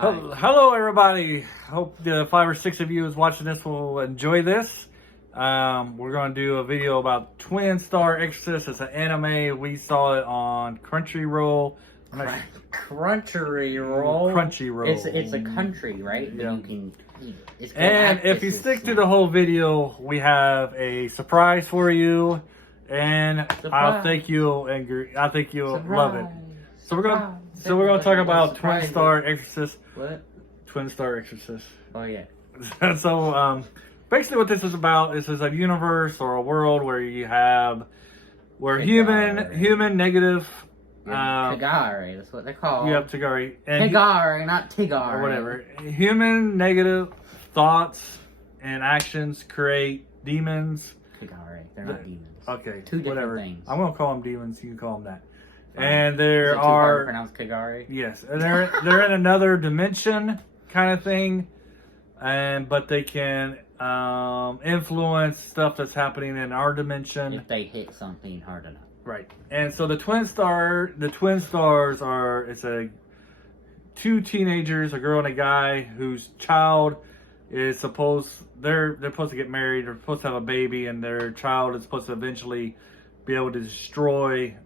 Hello, everybody. Hope the 5 or 6 of you is watching this will enjoy this. We're going to do a video about Twin Star Exorcists. It's an anime. We saw it on Crunchyroll. Crunchyroll. Crunchyroll. It's a country, right? Yeah. You can eat it. And if you stick to the whole video, we have a surprise for you, and I think you'll love it. So we're gonna talk about Twin Star Exorcist. What? Twin Star Exorcist. Oh yeah. So basically, what this is about is a universe or a world where human negative. Tagari, that's what they're called. You have Tagari. Tagari, not Tigari. Or whatever. Human negative thoughts and actions create demons. Tagari, they're not demons. Okay, Two different things. I'm gonna call them demons. You can call them that. Fine. And there Is it too hard are to pronounce Kagari? Yes, and they're in another dimension kind of thing, but they can influence stuff that's happening in our dimension if they hit something hard enough. Right. And so the Twin Stars are two teenagers, a girl and a guy whose child is they're supposed to get married, they're supposed to have a baby, and their child is supposed to eventually be able to destroy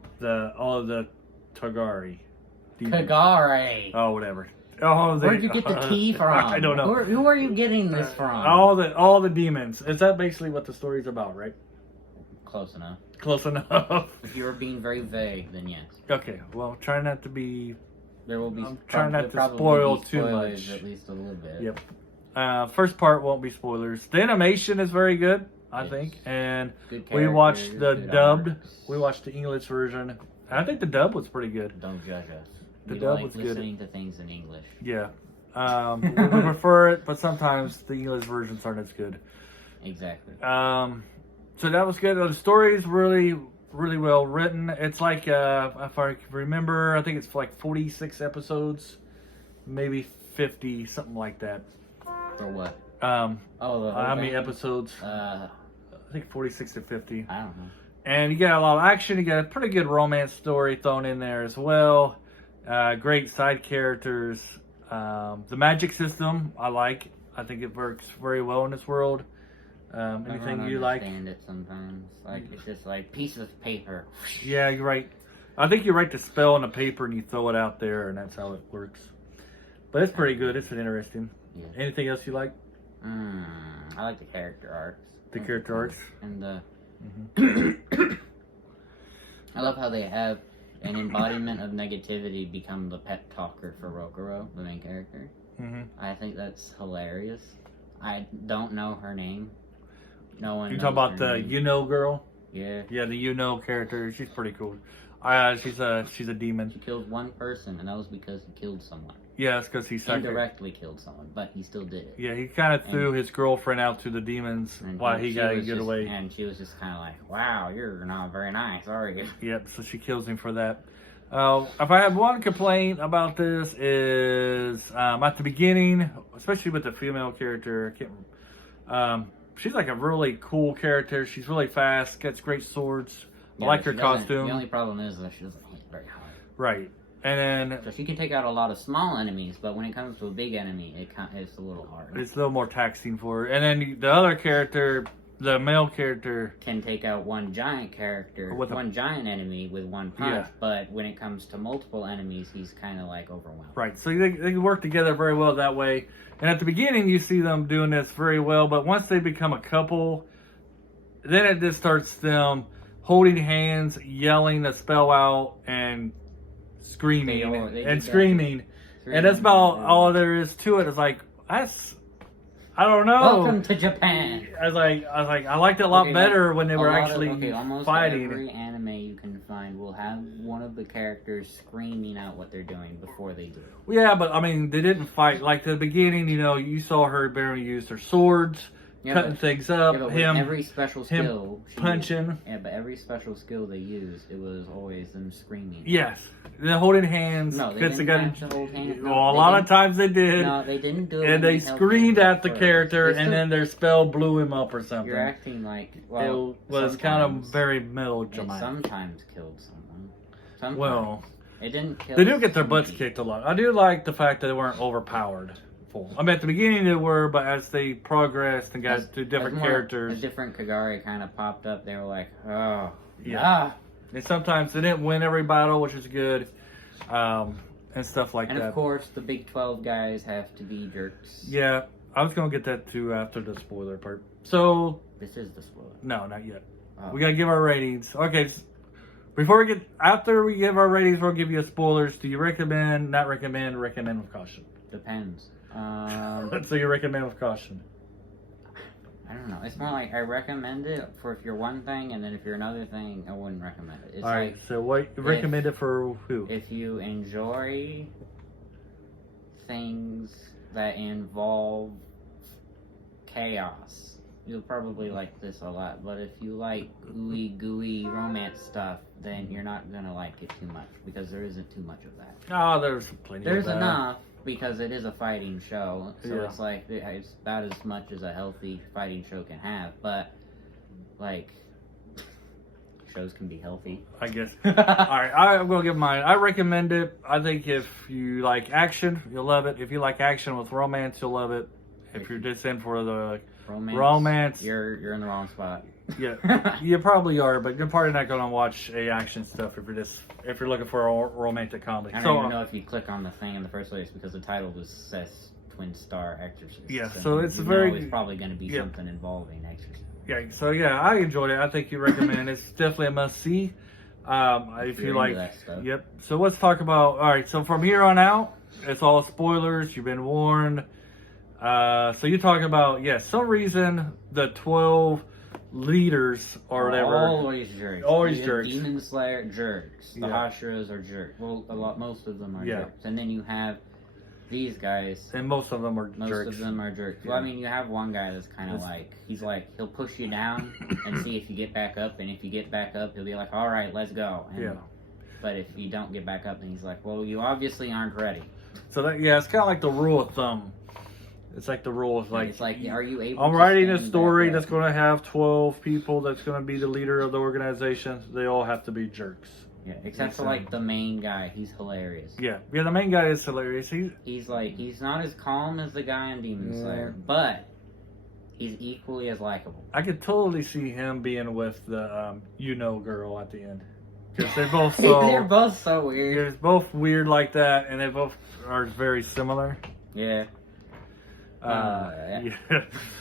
all of the Tagari. Kagari. Oh, whatever. Where'd you get the T from? I don't know. Who are you getting this from? All the demons. Is that basically what the story's about, right? Close enough. Close enough. If you're being very vague, then yes. Okay, well, try not to be... There will be... I'm trying not to spoil too much. At least a little bit. Yep. First part won't be spoilers. The animation is very good, I think. And we watched the dubbed. We watched the English version. I think the dub was pretty good. Don't judge us. The we dub like was good. listening to things in English. Yeah. We prefer it, but sometimes the English versions aren't as good. Exactly. So that was good. The story is really, really well written. It's like, if I remember, I think it's like 46 episodes, maybe 50, something like that. For what? How how many episodes? I think 46 to 50. I don't know. And you got a lot of action. You got a pretty good romance story thrown in there as well. Great side characters. The magic system, I like. I think it works very well in this world. Anything you like? I understand it sometimes. Like, it's just like pieces of paper. Yeah, you're right. I think you write the spell on the paper and you throw it out there, and that's how it works. But it's pretty good. It's interesting. Yeah. Anything else you like? I like the character arcs. The character arcs? And the... I love how they have an embodiment of negativity become the pet talker for Rokuro, the main character. I think that's hilarious. I don't know her name. No one. You talk about the name. Girl? Yeah. Yeah, the character. She's pretty cool. She's a demon. She killed one person, and that was because he killed someone. Yeah, it's because he indirectly killed someone, but he still did it. Yeah, he kind of threw his girlfriend out to the demons while he got to get away. And she was just kind of like, "Wow, you're not very nice, are you?" Yep. So she kills him for that. If I have one complaint about this is at the beginning, especially with the female character, she's like a really cool character. She's really fast, gets great swords. I like her costume. The only problem is that she doesn't hit very hard. Right. And then... So she can take out a lot of small enemies, but when it comes to a big enemy, it's a little hard. It's a little more taxing for her. And then the other character... The male character can take out one giant giant enemy with one punch, but when it comes to multiple enemies, he's kind of like overwhelmed. Right, so they work together very well that way. And at the beginning, you see them doing this very well, but once they become a couple, then it just starts them holding hands, yelling the spell out, and screaming. And that's about all there is to it. It's like, I don't know. Welcome to Japan. I liked it a lot better when they were actually almost fighting. Every anime you can find will have one of the characters screaming out what they're doing before they do it. Yeah, but I mean, they didn't fight. Like the beginning, you saw her barely use their swords, cutting things up. Every special skill, punching. But every special skill they used, it was always them screaming. Yes, they're holding hands. No, they didn't have to hold hands. Well, a lot of times they did. No, they didn't do it. And they screamed at the character, and then their spell blew him up or something. You're acting like it was kind of very melodramatic. Sometimes killed someone. Well, It didn't kill. They do get their butts Sneaky. kicked a lot. I do like the fact that they weren't overpowered. I mean, at the beginning they were, but as they progressed and got to different characters, a different Kagari kind of popped up. They were like, oh, yeah. And sometimes they didn't win every battle, which is good, and stuff like that. And of course, the Big 12 guys have to be jerks. Yeah, I was gonna get that too after the spoiler part. So this is the spoiler. No, not yet. Oh. We gotta give our ratings. Okay, after we give our ratings, we'll give you spoilers. Do you recommend? Not recommend? Recommend with caution. Depends. So you recommend with caution. I don't know. It's more like I recommend it for if you're one thing, and then if you're another thing, I wouldn't recommend it. It's All right. So what recommend it for who? If you enjoy things that involve chaos, you'll probably like this a lot. But if you like gooey romance stuff, then you're not gonna like it too much because there isn't too much of that. Oh, there's plenty. There's of that. enough. Because it is a fighting show, so Yeah. it's like it's about as much as a healthy fighting show can have. But like, shows can be healthy, I guess. All right, I'm gonna give mine. I recommend it. I think if you like action, you'll love it. If you like action with romance, you'll love it. If you're just in for the romance, you're in the wrong spot. Yeah, you probably are, but you're probably not gonna watch action stuff if you're looking for a romantic comedy. I don't even know if you click on the thing in the first place because the title just says Twin Star Exorcists. Yeah, so it's it's probably going to be something involving Exorcist. Yeah, so yeah, I enjoyed it. I think you recommend it. It's definitely a must see. If you like that stuff. Yep. So let's talk about. All right. So from here on out, it's all spoilers. You've been warned. So you're talking about some reason the 12 leaders or whatever. Always jerks. Always jerks. Demon Slayer, jerks. The Hashiras are jerks. Well, most of them are jerks. And then you have these guys. And most of them are jerks. Most of them are jerks. Well, I mean, you have one guy that's kind of like, he'll push you down and see if you get back up. And if you get back up, he'll be like, all right, let's go. And, but if you don't get back up, then he's like, well, you obviously aren't ready. So it's kind of like the rule of thumb. It's like the rule of it's like, are you able? I'm writing a story that's going to have 12 people that's going to be the leader of the organization. They all have to be jerks. Yeah, except for like the main guy. He's hilarious. Yeah, the main guy is hilarious. He's not as calm as the guy in Demon Slayer, but he's equally as likable. I could totally see him being with the girl at the end. Because they're both they're both so weird. They're both weird like that, and they both are very similar. Yeah. Yeah.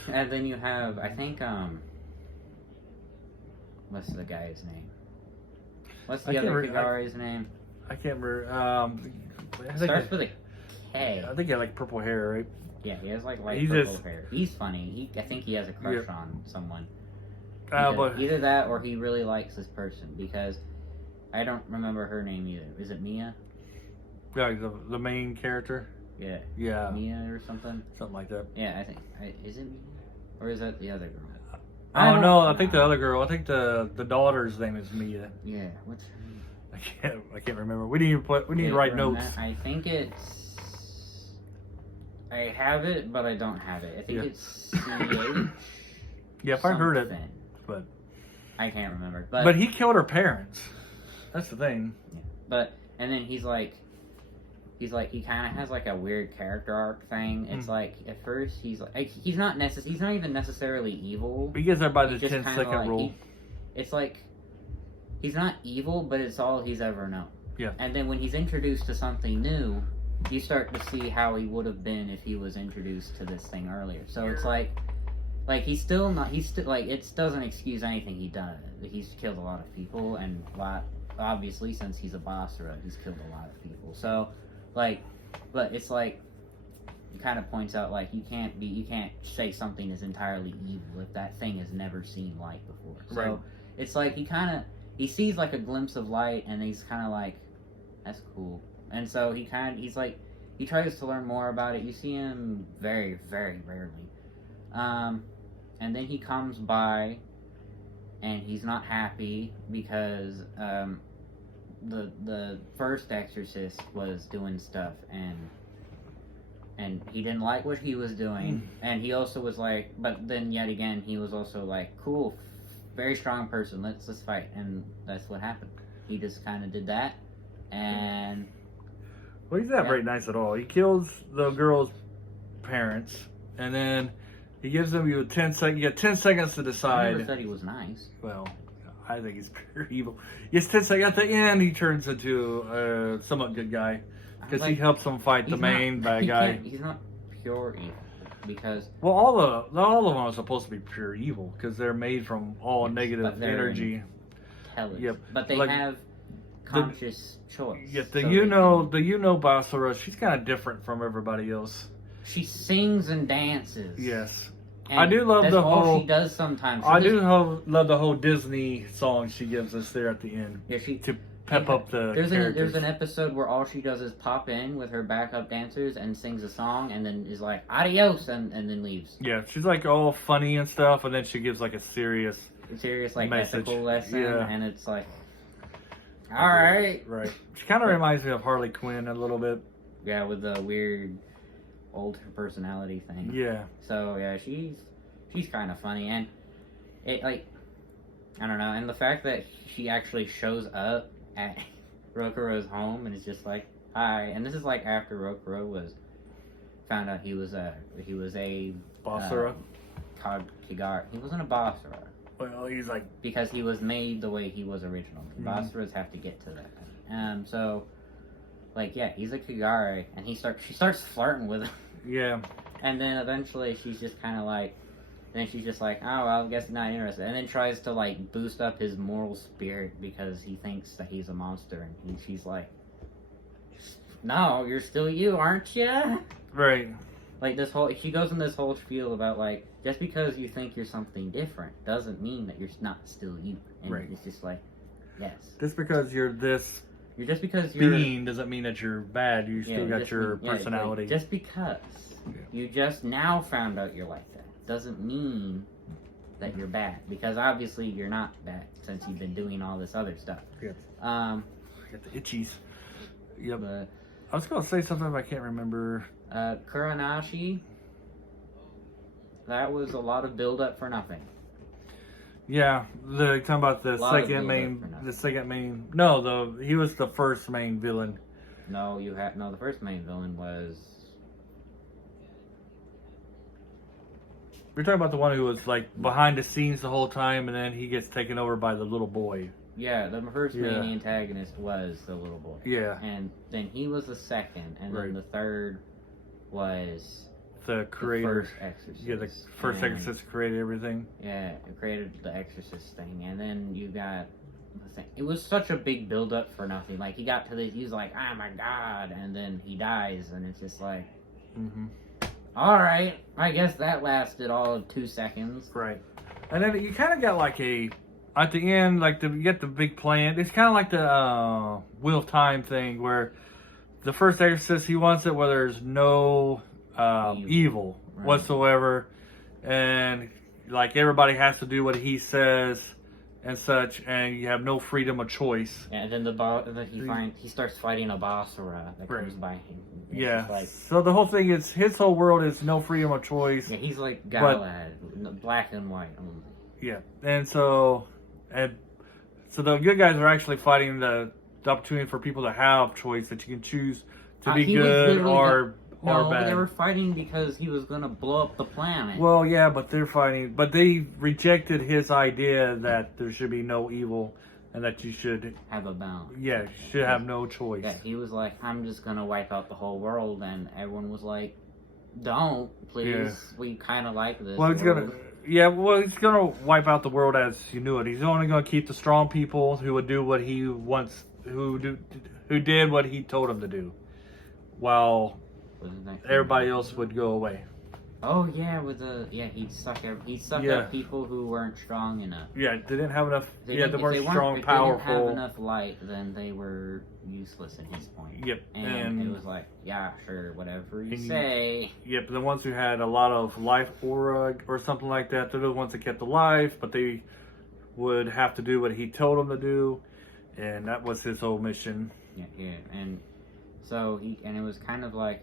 And then you have, I think, what's the guy's name? What's the other Kagari's name? I can't remember. Starts with a K. I think he had like purple hair, right? Yeah, he has like light purple hair. He's funny. I think he has a crush on someone. But either that or he really likes this person because I don't remember her name either. Is it Mia? Yeah, the main character. Yeah. Yeah. Mia or something? Something like that. Yeah, I think. Is it Mia? Or is that the other girl? I don't know. I think the other girl. I think the daughter's name is Mia. Yeah. What's her name? I can't remember. We need to write notes. I think it's. I have it, but I don't have it. I think it's CH. Yeah, if I heard it, but I can't remember. But he killed her parents. That's the thing. Yeah. And then he kind of has like a weird character arc thing. It's like at first he's not even necessarily evil. He gets there by the 10-second rule. It's like he's not evil, but it's all he's ever known. Yeah. And then when he's introduced to something new, you start to see how he would have been if he was introduced to this thing earlier. So it's like it doesn't excuse anything he does. He's killed a lot of people and obviously since he's a Basra, he's killed a lot of people. So but it's like it kind of points out like you can't say something is entirely evil if that thing has never seen light before. So it's like he sees like a glimpse of light and he's kind of like, that's cool. And so he tries to learn more about it. You see him very, very rarely. And then he comes by and he's not happy because the first Exorcist was doing stuff and he didn't like what he was doing, and he also was like, but then yet again he was also like, cool, very strong person, let's fight, and that's what happened. He just kind of did that, And well, he's not very nice at all. He kills the girl's parents, and then he gives them you 10 seconds. You got 10 seconds to I decide. never said he was nice. Well, I think he's pure evil. Yes, 10 seconds. At the end, he turns into a somewhat good guy because he helps them fight the main bad guy. He's not pure evil because all of them are supposed to be pure evil because they're made from all negative energy. Yep. But they have conscious choice. Yeah, the Basara, she's kind of different from everybody else. She sings and dances. Yes. And I do love that's the all whole. she does sometimes. Love the whole Disney song she gives us there at the end. Yeah, to pep up the. There's an episode where all she does is pop in with her backup dancers and sings a song, and then is like adios, and then leaves. Yeah, she's like all funny and stuff, and then she gives like a serious like message. ethical lesson, yeah. And it's like, all right. She kind of reminds me of Harley Quinn a little bit. Yeah, with the weird old personality thing. Yeah. So yeah, she's kind of funny, and it like I don't know, and the fact that she actually shows up at Rokuro's home and is just like hi, and this is like after Rokuro was found out he was a Basara. Kigara. He wasn't a Basara. Well, he's like because he was made the way he was originally. Basaras have to get to that. So like yeah, he's a Kigare, and she starts flirting with him. Yeah. And then eventually she's just kind of like, oh well, I guess he's not interested. And then tries to like boost up his moral spirit because he thinks that he's a monster, and she's like, no, you're still you, aren't you? Right. Like she goes in this whole spiel about like, just because you think you're something different doesn't mean that you're not still you. And it's just like, yes. Just because you're this being doesn't mean that you're bad. You still got your personality. Just because you just now found out you're like that doesn't mean that you're bad. Because obviously you're not bad since you've been doing all this other stuff. Yeah. I got the itchies. Yep. But, I was gonna say something, but I can't remember. Kuranashi. That was a lot of build up for nothing. Yeah, talking about the second main. No, he was the first main villain. No, the first main villain was. You're talking about the one who was like behind the scenes the whole time, and then he gets taken over by the little boy. Yeah, the first main antagonist was the little boy. Yeah, and then he was the second, and then the third was. The creator. The first Exorcist. Yeah, the first Exorcist created everything. Yeah, it created the Exorcist thing. And then you got the thing. It was such a big build up for nothing. Like, he got to this, he was like, oh my god, and then he dies, and it's just like, alright, I guess that lasted all of 2 seconds. Right. And then you kind of got like at the end, like you get the big plan. It's kind of like the Wheel of Time thing, where the first Exorcist, he wants it where there's no evil whatsoever, and like everybody has to do what he says and such, and you have no freedom of choice. Yeah, and then he starts fighting a Basara that comes by him. Yeah, so the whole thing is his whole world is no freedom of choice. Yeah, he's like Galad, black and white only. Yeah, and so the good guys are actually fighting the opportunity for people to have choice, that you can choose to be good or bad. They were fighting because he was going to blow up the planet. Well, yeah, but they rejected his idea that there should be no evil and that you should have a balance. Yeah, should have no choice. Yeah, he was like, I'm just going to wipe out the whole world, and everyone was like, don't, please. Yeah. We kind of like this. Well, he's gonna wipe out the world as you knew it. He's only gonna keep the strong people who would do what he wants, who did what he told them to do, while everybody else would go away. Oh yeah, he'd suck up people who weren't strong enough. Yeah, they didn't have enough. They weren't strong, powerful. If they didn't have enough light, then they were useless at his point. Yep, and it was like, yeah, sure, whatever you say. Yep, the ones who had a lot of life aura or something like that, they're the ones that kept alive, but they would have to do what he told them to do, and that was his whole mission. Yeah, and so it was kind of like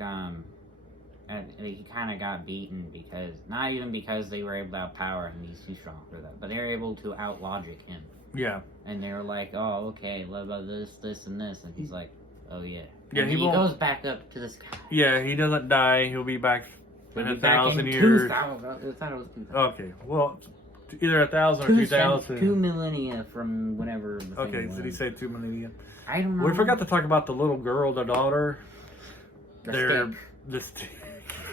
and he kind of got beaten because, not even because they were able to have power and he's too strong for that, but they were able to out-logic him. Yeah. And they were like, oh, okay, what about this, and this? And he's like, Oh yeah. Yeah, And he he won't. goes back up to the sky. Yeah, he doesn't die. He'll be back in He'll a be back 1,000 in years. 2000. I thought it was 2000. Okay, well, either 1,000 or 2,000. 2 millennia from whenever. The Okay, thing so he was. said 2 millennia. I don't know. We forgot to talk about the little girl, the daughter. The stick.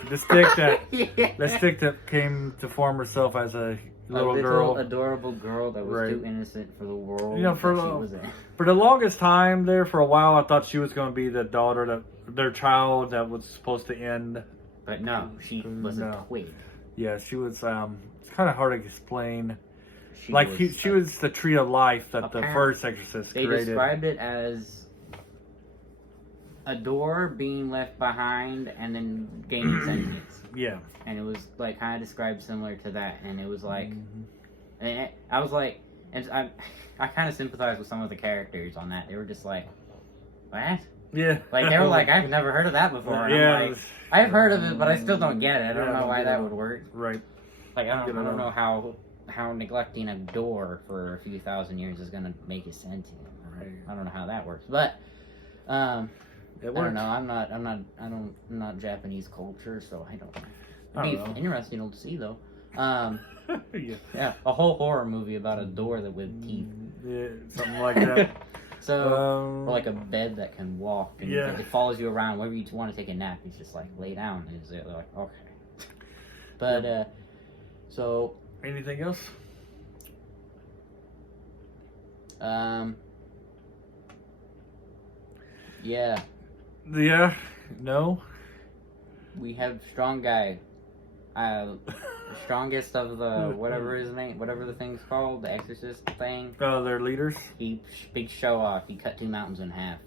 The stick that yeah. the stick that came to form herself as a little little girl. adorable girl that was Right. too innocent for the world. You know, that she was in. for the longest time there, for a while, I thought she was going to be the daughter, their child that was supposed to end. But no, she was a twig. Yeah, she was. It's kind of hard to explain. She She was the tree of life that the first Exorcist They created. described it as a door being left behind and then gaining sentience. Yeah. And it was like kind of described similar to that, and it was like, and I was like, and I kind of sympathized with some of the characters on that. They were just like, what? Yeah. Like they were like, I've never heard of that before. And I'm like, I've heard of it, but I still don't get it. I don't know why that would work. Right. Like I don't know how neglecting a door for a few thousand years is gonna make it sentient. Right. I don't know how that works, but It I don't know. I'm not Japanese culture, so I don't know. It'd be interesting to see though. Yeah, a whole horror movie about a door that with teeth. Yeah, something like that. So, or like a bed that can walk and Yeah. it follows you around whenever you want to take a nap. It's just like lay down. And they're like, okay. But so anything else? Yeah. Yeah. No. We have strong guy. Strongest of the whatever the thing's called, the Exorcist thing. Oh, their leaders. He big show off. He cut 2 mountains in half.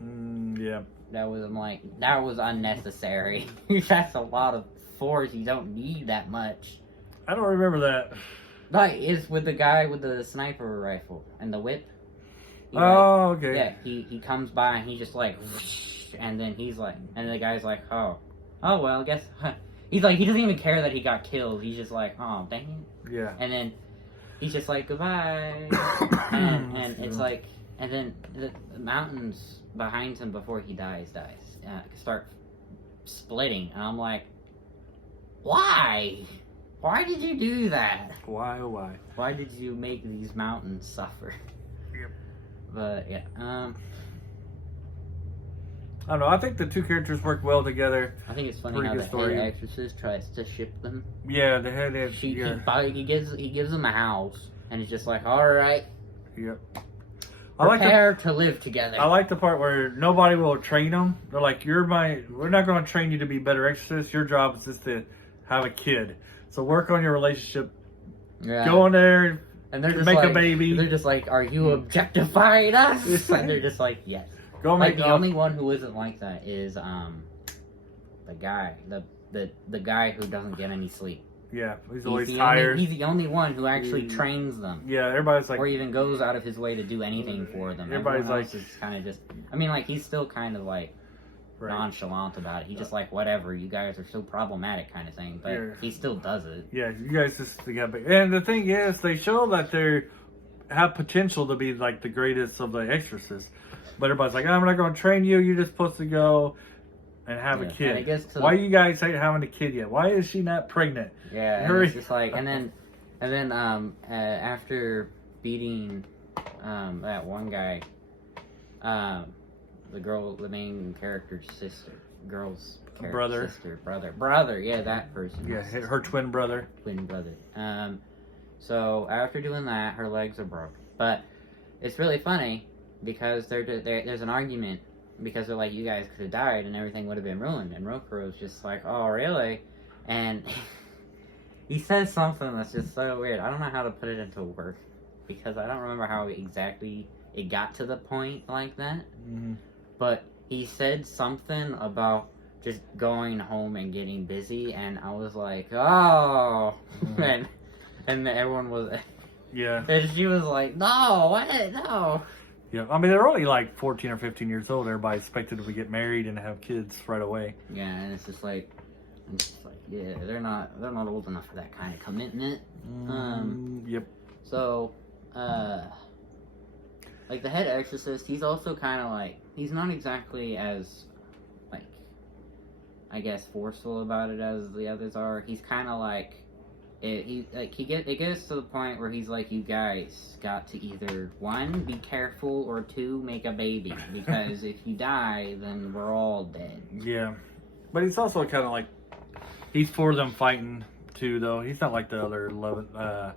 Yeah. That was unnecessary. That's a lot of force. You don't need that much. I don't remember that. Like it's with the guy with the sniper rifle and the whip. Okay. Yeah, he comes by and he's just like, whoosh, and then he's like, and the guy's like, oh well, I guess. He's like, he doesn't even care that he got killed. He's just like, oh dang it. Yeah. And then he's just like, goodbye. and it's like, and then the mountains behind him before he dies start splitting, and I'm like, why? Why did you do that? Why, oh why? Why did you make these mountains suffer? Yep. But yeah, I don't know. I think the two characters work well together. I think it's funny Pretty how good the story. head exorcist tries to ship them. Yeah, the head is. He Yeah. gives them a house, and it's just like, all right, Yep. prepare to live together. I like the part where nobody will train them. They're like, we're not going to train you to be better exorcists. Your job is just to have a kid. So work on your relationship. Yeah. Go in there and they're just make like, a baby. They're just like, are you objectifying us? And they're just like, yes. Go Like make the only one who isn't like that is the guy, the guy who doesn't get any sleep. Yeah, he's always tired. He's the only one who actually trains them. Yeah, everybody's like, or even goes out of his way to do anything for them. Everybody's Everyone else like, is kind of just. I mean, like he's still kind of like nonchalant about it. He's just like, whatever. You guys are so problematic, kind of thing. But he still does it. Yeah, you guys just got. And the thing is, they show that they have potential to be like the greatest of the Exorcists. But everybody's like, I'm not going to train you. You're just supposed to go and have a kid. And it gets to why you guys ain't having a kid yet? Why is she not pregnant? Yeah, and it's just like, and then after beating that one guy, the main character's brother, yeah, that person. Yeah, her twin brother. So after doing that, her legs are broken. But it's really funny because there's an argument because they're like, you guys could have died and everything would have been ruined. And Rokuro's just like, oh, really? And he says something that's just so weird. I don't know how to put it into words because I don't remember how exactly it got to the point like that. Mm-hmm. But he said something about just going home and getting busy, and I was like, oh. Mm-hmm. and everyone was... Yeah. And she was like, no, what? No. Yeah, I mean, they're only like 14 or 15 years old. Everybody expected them to get married and have kids right away. Yeah, and it's just like, yeah, they're not old enough for that kind of commitment. Yep. So, like the head exorcist, he's also kind of like, he's not exactly as, like, I guess forceful about it as the others are. He's kind of like, it gets to the point where he's like, you guys got to either, one, be careful, or two, make a baby, because if you die, then we're all dead. Yeah, but he's also kind of like, he's for them fighting too, though. He's not like the other 11. I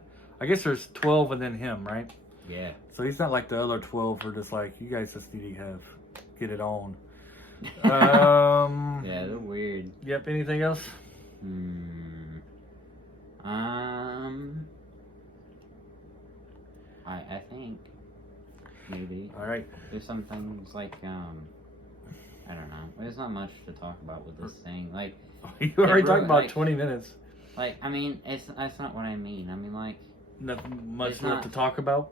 guess there's 12 and then him, right? Yeah. So he's not like the other 12 who are just like, you guys just need to get it on. Yeah, they're weird. Yep. Anything else? I think maybe. All right. There's some things like I don't know. There's not much to talk about with this thing. Like you already talked about 20 minutes. Like, I mean, that's not what I mean. I mean, like, nothing much left to talk about.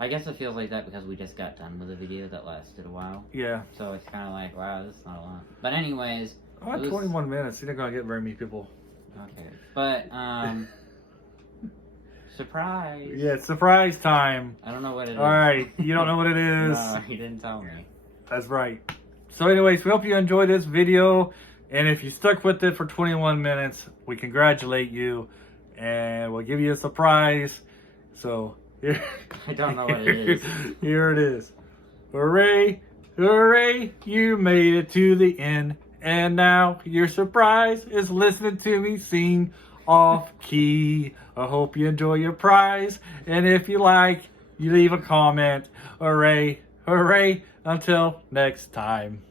I guess it feels like that because we just got done with a video that lasted a while. Yeah. So it's kind of like, wow, this is not a lot. But anyways. 21 minutes. You're not going to get very many people. Okay. But, surprise. Yeah, it's surprise time. I don't know what it is. All right. You don't know what it is. No, he didn't tell me. That's right. So anyways, we hope you enjoyed this video. And if you stuck with it for 21 minutes, we congratulate you. And we'll give you a surprise. So... I don't know what it is. Here it is. Hooray, hooray, you made it to the end. And now your surprise is listening to me sing off key. I hope you enjoy your prize. And if you like, you leave a comment. Hooray, hooray, until next time.